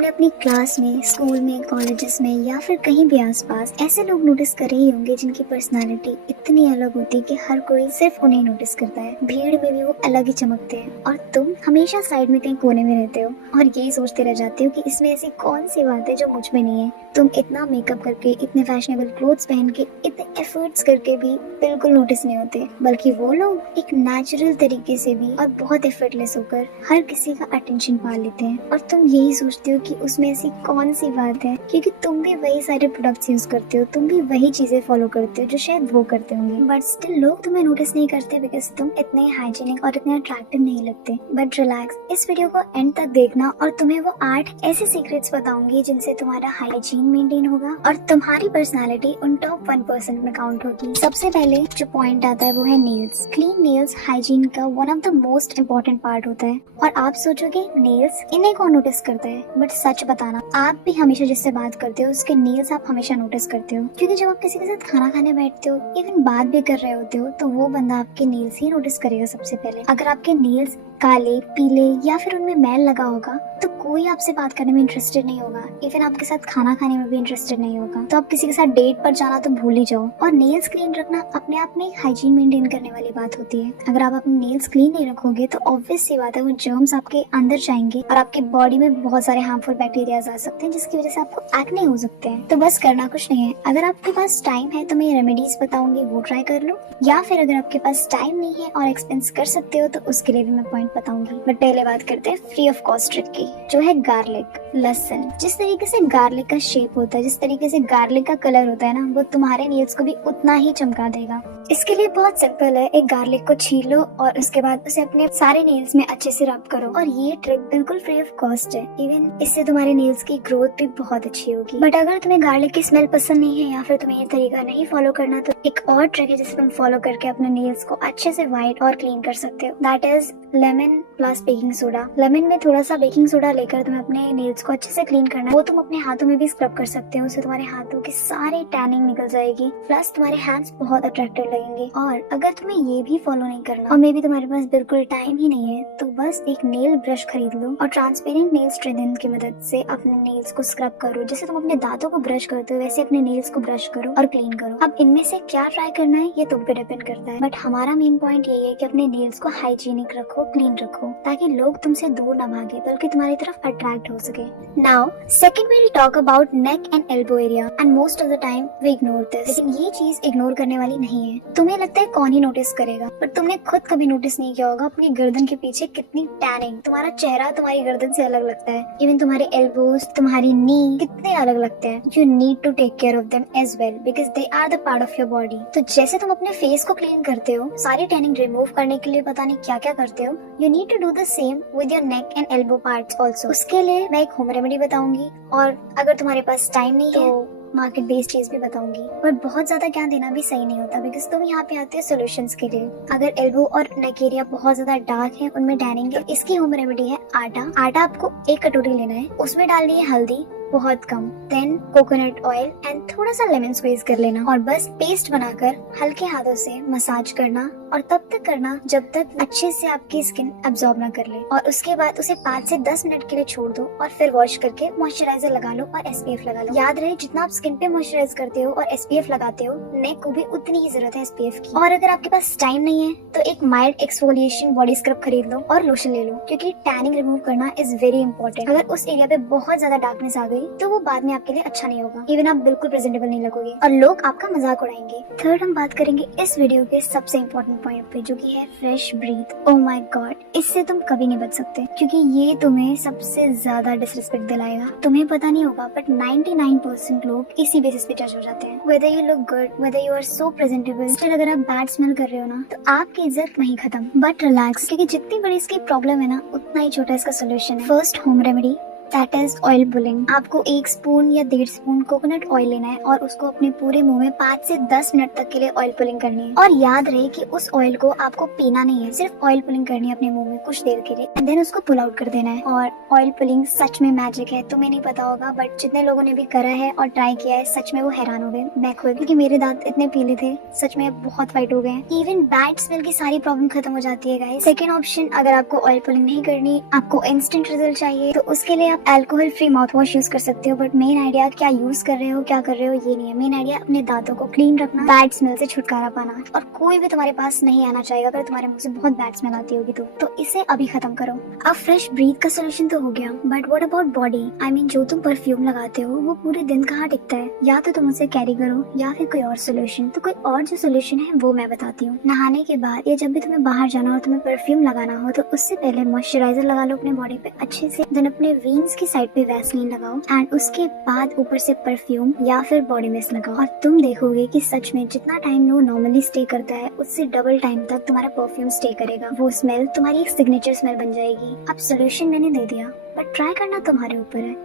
तुमने अपनी क्लास में, स्कूल में, कॉलेजेस में या फिर कहीं भी आसपास ऐसे लोग नोटिस कर ही होंगे जिनकी पर्सनालिटी इतनी अलग होती है कि हर कोई सिर्फ उन्हें नोटिस करता है। भीड़ में भी वो अलग ही चमकते हैं और तुम हमेशा साइड में कहीं कोने में रहते हो और यही सोचते रह जाते हो कि इसमें ऐसी कौन सी बात है जो मुझ में नहीं है। तुम इतना मेकअप करके, इतने फैशनेबल क्लोथ्स पहन के, इतने एफर्ट्स करके भी बिल्कुल नोटिस नहीं होते, बल्कि वो लोग एक नेचुरल तरीके से भी और बहुत एफर्टलेस होकर हर किसी का अटेंशन पा लेते हैं। और तुम यही सोचते हो कि उसमें ऐसी कौन सी बात है, क्योंकि तुम भी वही सारे प्रोडक्ट्स यूज करते हो, तुम भी वही चीजें फॉलो करते हो जो शायद वो करते होंगे, बट स्टिल लोग तुम्हें नोटिस नहीं करते बिकॉज तुम इतने हाइजीनिक और इतने अट्रैक्टिव नहीं लगते। बट रिलैक्स, इस वीडियो को एंड तक देखना और तुम्हें वो 8 ऐसे सीक्रेट्स बताऊंगी जिनसे तुम्हारा हाइजीन मेंटेन होगा और तुम्हारी पर्सनालिटी उन टॉप 1% में काउंट होगी। सबसे पहले जो पॉइंट आता है वो है नेल्स। क्लीन नेल्स हाइजीन का one of the most important part होता है। और आप सोचोगे नेल्स, इन्हें कौन नोटिस करता है? बट सच बताना, आप भी हमेशा जिससे बात करते हो उसके नेल्स आप हमेशा नोटिस करते हो, क्योंकि जब आप किसी के साथ खाना खाने बैठते हो, इवन बात भी कर रहे होते हो, तो वो बंदा आपके नेल्स ही नोटिस करेगा सबसे पहले। अगर आपके नेल्स काले, पीले या फिर उनमें मैल लगा होगा तो कोई आपसे बात करने में इंटरेस्टेड नहीं होगा, इवन आपके साथ खाना खाने में भी इंटरेस्टेड नहीं होगा। तो आप किसी के साथ डेट पर जाना तो भूल ही जाओ। और नेल्स क्लीन रखना अपने आप में हाइजीन मेंटेन करने वाली बात होती है। अगर आप अपने नेल्स क्लीन नहीं रखोगे तो ऑब्वियस सी बात है वो जर्म्स आपके अंदर जाएंगे और आपकी बॉडी में बहुत सारे हार्मफुल बैक्टीरिया आ सकते हैं, जिसकी वजह से आपको एक्ने हो सकते हैं। तो बस करना कुछ नहीं है, अगर आपके पास टाइम है तो मैं रेमेडीज बताऊंगी, वो ट्राई कर लो, या फिर अगर आपके पास टाइम नहीं है और एक्सपेंस कर सकते हो तो उसके लिए भी मैं पॉइंट बताऊंगी। बट पहले बात करते हैं फ्री ऑफ कॉस्ट ट्रिक की, जो है गार्लिक, लहसुन। जिस तरीके से गार्लिक का शेप होता है, जिस तरीके से गार्लिक का कलर होता है ना, वो तुम्हारे नेल्स को भी उतना ही चमका देगा। इसके लिए बहुत सिंपल है, एक गार्लिक को छील लो और उसके बाद उसे अपने सारे नेल्स में अच्छे से रब करो। और ये ट्रिक बिल्कुल फ्री ऑफ कॉस्ट है, इवन इससे तुम्हारे नेल्स की ग्रोथ भी बहुत अच्छी होगी। बट अगर तुम्हें गार्लिक की स्मेल पसंद नहीं है या फिर तुम्हें ये तरीका नहीं फॉलो करना, तो एक और ट्रिक है जिसे तुम फॉलो करके अपने नेल्स को अच्छे से व्हाइट और क्लीन कर सकते हो। That is lemon plus baking soda. Lemon में थोड़ा सा बेकिंग सोडा लेकर तुम्हें अपने नेल्स को अच्छे से क्लीन करना है। वो तुम अपने हाथों में भी स्क्रब कर सकते हो, उससे तुम्हारे हाथों की सारी टैनिंग निकल जाएगी, प्लस तुम्हारे हैंड्स बहुत अट्रैक्टिव लगेंगे। और अगर तुम्हें ये भी फॉलो नहीं करना और मे भी तुम्हारे पास बिल्कुल टाइम ही नहीं है, तो बस एक नेल ब्रश खरीद लो और ट्रांसपेरेंट नेल स्ट्रेटनर की मदद से अपने नेल्स को स्क्रब करो। जैसे तुम अपने दांतों को ब्रश करते हो वैसे अपने नेल्स को ब्रश करो और क्लीन करो। अब इनमें से क्या ट्राई करना है ये तुम पे डिपेंड करता है, बट हमारा मेन पॉइंट यही है कि अपने नेल्स को हाइजीनिक रखो, क्लीन रखो, ताकि लोग तुमसे दूर न भागे बल्कि तुम्हारी तरफ अट्रैक्ट हो सके। Now second we will talk about neck and elbow area, and most of the time we ignore this. लेकिन ये चीज इग्नोर करने वाली नहीं है। तुम्हें लगता है कौन ही नोटिस करेगा, पर तुमने खुद कभी नोटिस नहीं किया होगा अपनी गर्दन के पीछे कितनी टैनिंग। तुम्हारा चेहरा तुम्हारी गर्दन से अलग लगता है, इवन तुम्हारे एल्बोज, तुम्हारी नी कितने अलग लगते हैं। You need to take care of them as well because they are the part of your body. तो जैसे तुम अपने फेस को क्लीन करते हो, सारी टैनिंग रिमूव करने के लिए पता नहीं क्या क्या करते हो, you need to do the same with your neck and elbow parts also. उसके लिए मैं एक होम रेमेडी बताऊंगी, और अगर तुम्हारे पास टाइम नहीं है तो मार्केट बेस्ड चीज भी बताऊंगी। पर बहुत ज्यादा ज्ञान देना भी सही नहीं होता बिकॉज तुम यहाँ पे आते हो सॉल्यूशंस के लिए। अगर एल्बो और नेक एरिया बहुत ज्यादा डार्क है, उनमें टैनिंग है, इसकी होम रेमेडी है आटा। आटा आपको 1 कटोरी लेना है, उसमें डालनी है हल्दी बहुत कम, देन कोकोनट ऑयल एंड थोड़ा सा लेमन स्क्वीज कर लेना, और बस पेस्ट बनाकर हल्के हाथों से मसाज करना, और तब तक करना जब तक अच्छे से आपकी स्किन अब्सॉर्ब ना कर ले। और उसके बाद उसे 5 से 10 मिनट के लिए छोड़ दो और फिर वॉश करके मॉइस्चराइजर लगा लो और SPF लगा लो। याद रहे, जितना आप स्किन पे मॉइस्चराइज करते हो और SPF लगाते हो, नेक को भी उतनी ही जरूरत है SPF की। और अगर आपके पास टाइम नहीं है तो एक माइल्ड एक्सफोलिएशन बॉडी स्क्रब खरीद लो और लोशन ले लो, क्योंकि टैनिंग रिमूव करना इज वेरी इंपॉर्टेंट। अगर उस एरिया पे बहुत ज्यादा डार्कनेस आ गई तो वो बाद में आपके लिए अच्छा नहीं होगा, इवन आप बिल्कुल प्रेजेंटेबल नहीं लगोगे और लोग आपका मजाक उड़ाएंगे। थर्ड हम बात करेंगे इस वीडियो के सबसे इम्पोर्टेंट पॉइंट पे, जो कि है fresh breath. Oh my god, इससे तुम कभी नहीं बच सकते, क्योंकि ये तुम्हें सबसे ज्यादा डिसरिस्पेक्ट दिलाएगा। तुम्हें पता नहीं होगा बट 99% लोग इसी बेसिस पे जज हो जाते हैं। Whether you look good, whether you are so presentable, still अगर आप बैड स्मेल कर रहे हो ना, तो आपकी इज्जत वहीं खत्म। बट रिलैक्स, क्योंकि जितनी बड़ी इसकी प्रॉब्लम है ना, उतना ही छोटा इसका सोल्यूशन है। First home remedy, that is oil pulling. आपको 1 स्पून या 1.5 स्पून कोकोनट ऑयल लेना है और उसको अपने पूरे मुंह में 5 से 10 मिनट तक के लिए ऑयल पुलिंग करनी है। और याद रहे कि उस ऑयल को आपको पीना नहीं है, सिर्फ ऑयल पुलिंग करनी है अपने मुंह में कुछ देर के लिए, एंड देन उसको पुल आउट कर देना है। और ऑयल पुलिंग सच में मैजिक है, तुम्हें नहीं पता होगा बट जितने लोगों ने भी करा है और ट्राई किया है, सच में वो हैरान हो गए। मैं खुद, क्योंकि मेरे दांत इतने पीले थे, सच में बहुत वाइट हो गए हैं। इवन बैड स्मेल की सारी प्रॉब्लम खत्म हो जाती है गाइस। सेकंड ऑप्शन, अगर आपको ऑयल पुलिंग नहीं करनी, आपको इंस्टेंट रिजल्ट चाहिए, तो उसके लिए आप आप alcohol free mouth wash use कर सकते हो, बट मेन आइडिया क्या यूज कर रहे हो, क्या कर रहे हो ये नहीं है। मेन आइडिया अपने दांतों को क्लीन रखना, बैड स्मेल से छुटकारा पाना, और कोई भी तुम्हारे पास नहीं आना चाहेगा अगर तुम्हारे मुंह से बहुत बैड स्मेल आती होगी तो इसे अभी खत्म करो। अब फ्रेश ब्रीथ का सोल्यूशन तो हो गया, but what about body? I mean जो तुम परफ्यूम लगाते हो वो पूरे दिन कहाँ टिकता है, या तो तुम उसे कैरी करो या फिर कोई और सोल्यूशन। तो कोई और जो सोल्यूशन है वो मैं बताती हूँ। नहाने के बाद या जब भी तुम्हें बाहर जाना हो, तुम्हें परफ्यूम लगाना हो, तो उससे पहले मॉइस्चराइजर लगा लो अपने बॉडी पे अच्छे से, देन अपने वेन्स की साइड पे वैसलीन लगाओ, एंड उसके बाद ऊपर से परफ्यूम या फिर बॉडी मिस्ट लगाओ, और तुम देखोगे कि सच में जितना टाइम वो नॉर्मली स्टे करता है उससे डबल टाइम तक तुम्हारा परफ्यूम स्टे करेगा। वो स्मेल तुम्हारी एक सिग्नेचर स्मेल बन जाएगी। अब सोल्यूशन मैंने दे दिया, बट ट्राई करना तुम्हारे ऊपर है,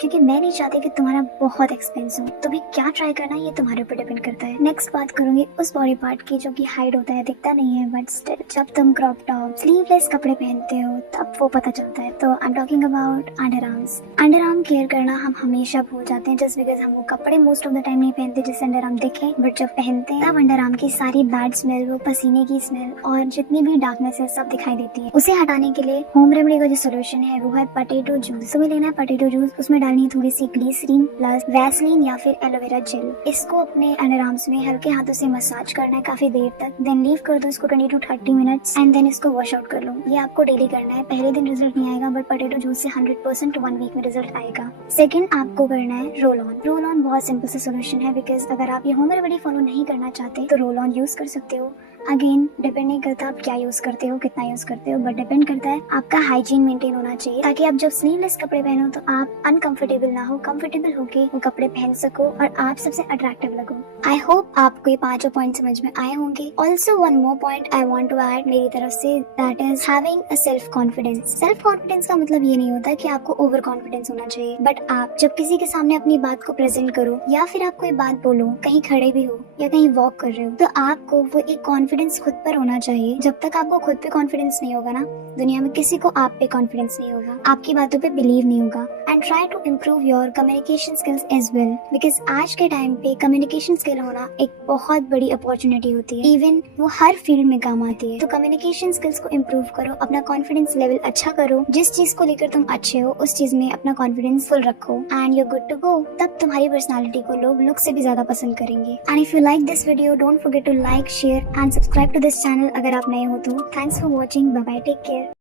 क्योंकि मैं नहीं चाहती कि तुम्हारा बहुत एक्सपेंस हो। तुम्हें क्या ट्राई करना है ये तुम्हारे ऊपर डिपेंड करता है। नेक्स्ट बात करूंगी उस बॉडी पार्ट की जो कि हाइड होता है, दिखता नहीं है, बट स्टिल जब तुम क्रॉप टॉप स्लीवलेस कपड़े पहनते हो तब वो पता चलता है। तो I am talking about under arms. Under arm care करना हम हमेशा भूल जाते हैं, जस्ट बिकॉज हम वो कपड़े मोस्ट ऑफ द टाइम नहीं पहनते जिससे अंडर आर्म दिखे, बट जब पहनते हैं तब अंडर आर्म की सारी बैड स्मेल, वो पसीने की स्मेल और जितनी भी डार्कनेस है सब दिखाई देती है। उसे हटाने के लिए होम रेमेडी का जो सोल्यूशन है वो है पोटैटो जूस। तुम्हें लेना है पोटैटो जूस, उसमें डालनी है थोड़ी सी ग्लिसरीन प्लस वैसलीन या फिर एलोवेरा जेल। इसको अपने अंडर आर्म्स में हल्के हाथों से मसाज करना है काफी देर तक, देन लीव कर दो इसको 20 to 30 मिनट्स, एंड देन इसको वॉश आउट कर लो। ये आपको डेली करना है। पहले दिन रिजल्ट नहीं आएगा, बट पोटैटो जूस से 100% 1 वीक में रिजल्ट आएगा। सेकंड, आपको करना है रोल ऑन। रोल ऑन बहुत सिंपल सा सोल्यूशन है, बिकॉज अगर आप ये होम रेमेडी फॉलो नहीं करना चाहते तो रोल ऑन यूज कर सकते हो। अगेन डिपेंड नहीं करता आप क्या यूज करते हो, कितना यूज करते हो, बट डिपेंड करता है आपका हाइजीन मेंटेन होना चाहिए, ताकि आप जब स्लीवलेस कपड़े पहनो तो आप अनकंफर्टेबल ना हो, कंफर्टेबल होके वो कपड़े पहन सको और आप सबसे अट्रैक्टिव लगो। आई होप आपको ये 5 पॉइंट समझ में आए होंगे। Also one more point I want to add मेरी तरफ से, that is having a self confidence. Self confidence का मतलब ये नहीं होता कि आपको ओवर कॉन्फिडेंस होना चाहिए, बट आप जब किसी के सामने अपनी बात को प्रेजेंट करो या फिर आप कोई बात बोलो, कहीं खड़े भी हो या कहीं वॉक कर रहे हो, तो आपको वो एक कॉन्फिडेंस खुद पर होना चाहिए। जब तक आपको खुद पे कॉन्फिडेंस नहीं होगा ना, दुनिया में किसी को आप पे कॉन्फिडेंस नहीं होगा, आपकी बातों पे बिलीव नहीं होगा। And try to improve your communication skills as well, because आज के टाइम पे कम्युनिकेशन स्किल होना एक बहुत बड़ी अपॉर्चुनिटी होती है, इवन वो हर फील्ड में काम आती है। तो कम्युनिकेशन स्किल्स को इम्प्रूव करो, अपना कॉन्फिडेंस लेवल अच्छा करो, जिस चीज को लेकर तुम अच्छे हो उस चीज में अपना कॉन्फिडेंस फुल रखो, and you good to go. तब तुम्हारी पर्सनालिटी को लोग लुक से भी ज्यादा पसंद करेंगे। And if you like this video, don't forget to like, share and subscribe to this channel अगर आप नए हो तो। Thanks for watching, bye bye, take care.